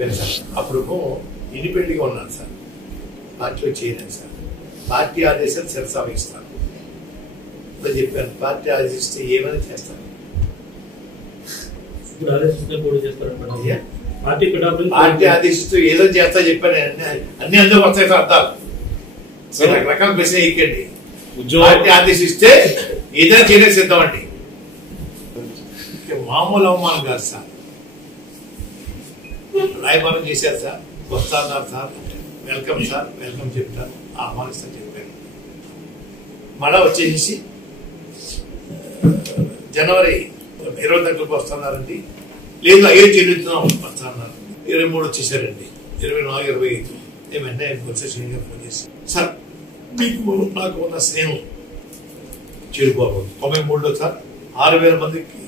చెప్పాను సార్. అప్పుడు ఇండిపెండెంట్గా ఉన్నాను సార్, పార్టీలో చేయలేను సార్. పార్టీ ఆదేశాలు శిరసావహిస్తాను. ఇప్పుడు చెప్పాను, పార్టీ ఆదేశిస్తే ఏమైనా చేస్తాను. పార్టీ ఆదేశిస్తూ ఏదో చేస్తా చెప్పాను. అన్ని అందులో వస్తాయి సార్ అర్థాలు. రకరకాల ప్రశ్న ఎక్కండి. పార్టీ ఆదేశిస్తే ఏదైనా చేయలేదు సిద్ధం అండి. మామూలు అవమానం కాదు సార్. రాయబారం చేశారు సార్, వస్తున్నారు సార్, వెల్కమ్ సార్, వెల్కమ్ చెప్తాను, ఆహ్వానిస్తాను చెప్పాను. మళ్ళా వచ్చేసి జనవరి 22 వస్తున్నారండి. లేదు అయ్యో చెల్లిస్తున్నాం వస్తున్నారు. 23 వచ్చేసారండి. 24, 25 ఏమంటే శ్రీని గారు ఫోన్ చేసి, సార్ మీకు నాకు ఉన్న స్నేహం చెడిపోకూడదు. 93లో సార్ 6,000 మందికి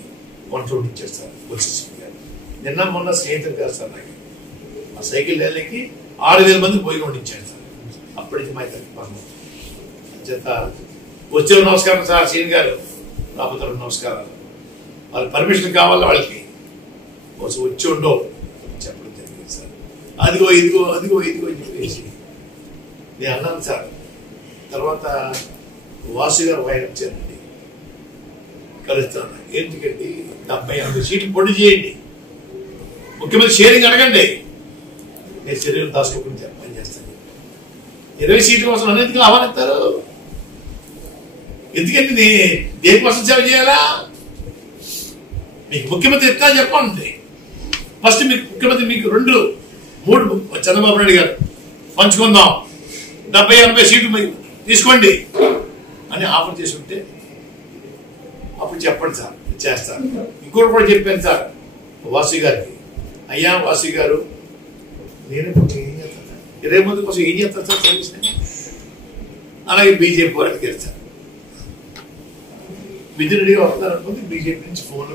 వంటలు ఇచ్చారు సార్ వచ్చేసి గారు. నిన్న మొన్న స్నేహితులు కాదు సార్ నాకు. ఆ సైకిల్ ర్యాలీకి 6,000 మందికి భోజనం వండించారు సార్. అప్పటికి మా ఇద్దరికి చేత వచ్చే నమస్కారం సార్ శ్రీని గారు, రాబోతున్న నమస్కారాలు. వాళ్ళ పర్మిషన్ కావాలి వాళ్ళకి, వచ్చి ఉండవు చెప్పడం జరిగింది సార్. అదిగో ఇదిగో అదిగో ఇదిగో అని చెప్పేసి నేను అన్నాను సార్. తర్వాత వాసు గారు ఆయన వచ్చారండి, కలుస్తాను. ఎందుకండి 70-80 సీట్లు పొడి చేయండి, ముఖ్యమంత్రి షేరింగ్ అడగండి, నేను శరీరం దాచుకోకుండా పని చేస్తాను. 20 సీట్ల కోసం అన్నింటికి ఆహ్వానిస్తారు. ఎందుకంటే దేనికోసం సేవ చేయాలా? మీకు ముఖ్యమంత్రి ఎట్లా చెప్పండి. ఫస్ట్ మీకు ముఖ్యమంత్రి మీకు 2, 3 చంద్రబాబు నాయుడు గారు పంచుకుందాం, 70-80 సీట్లు తీసుకోండి అని ఆఫర్ చేసి ఉంటే అప్పుడు చెప్పండి సార్, చేస్తారు. ఇంకోటి కూడా చెప్పాను సార్ వాసు గారికి, అయ్యా వాసు గారు నేను ఏం చేస్తాను సార్, 20 మంది కోసం ఏం చేస్తాను సార్ సర్వీస్. అలాగే బీజేపీ వాళ్ళకి సార్ విధిరెడ్డిగా వస్తున్నారు అనుకుంటే బీజేపీ నుంచి ఫోన్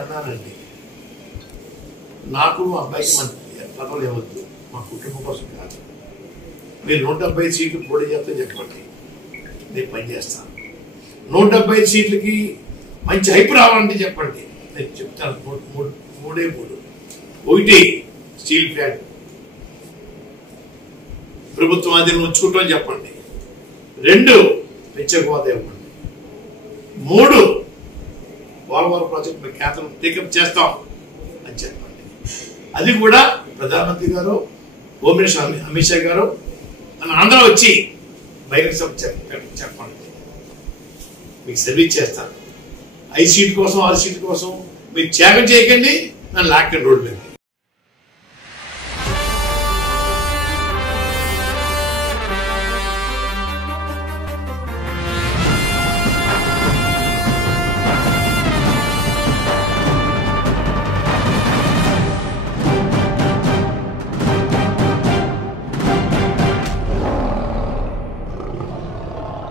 అన్నానండి. నాకు మా అబ్బాయికి మన పదవులు ఇవ్వద్దు, మా కుటుంబం కోసం కాదు. మీరు 175 సీట్లు పోటీ చేస్తాను చెప్పండి, నేను పని చేస్తాను. 175 సీట్లకి మంచి హైప్ రావాలంటే చెప్పండి, నేను చెప్తాను. 3 1 స్టీల్ ప్లాంట్ ప్రభుత్వం అది ఉంచుకుంటామని చెప్పండి. 2 ప్రత్యేక హోదా ఇవ్వండి. 3 పోలవరం ప్రాజెక్ట్ మీ కేంద్రం టేకప్ చేస్తాం అని చెప్పండి. అది కూడా ప్రధానమంత్రి గారు, హోమ్ మినిస్టర్ అమిత్ షా గారు మన ఆంధ్ర వచ్చి బహిరంగ సభ చెప్పండి, మీకు సర్వీస్ చేస్తాను. 5 సీట్ల కోసం 6 సీట్ల కోసం మీరు త్యాగం చేయకండి, నన్ను లాక్కండి రోడ్డు మీద.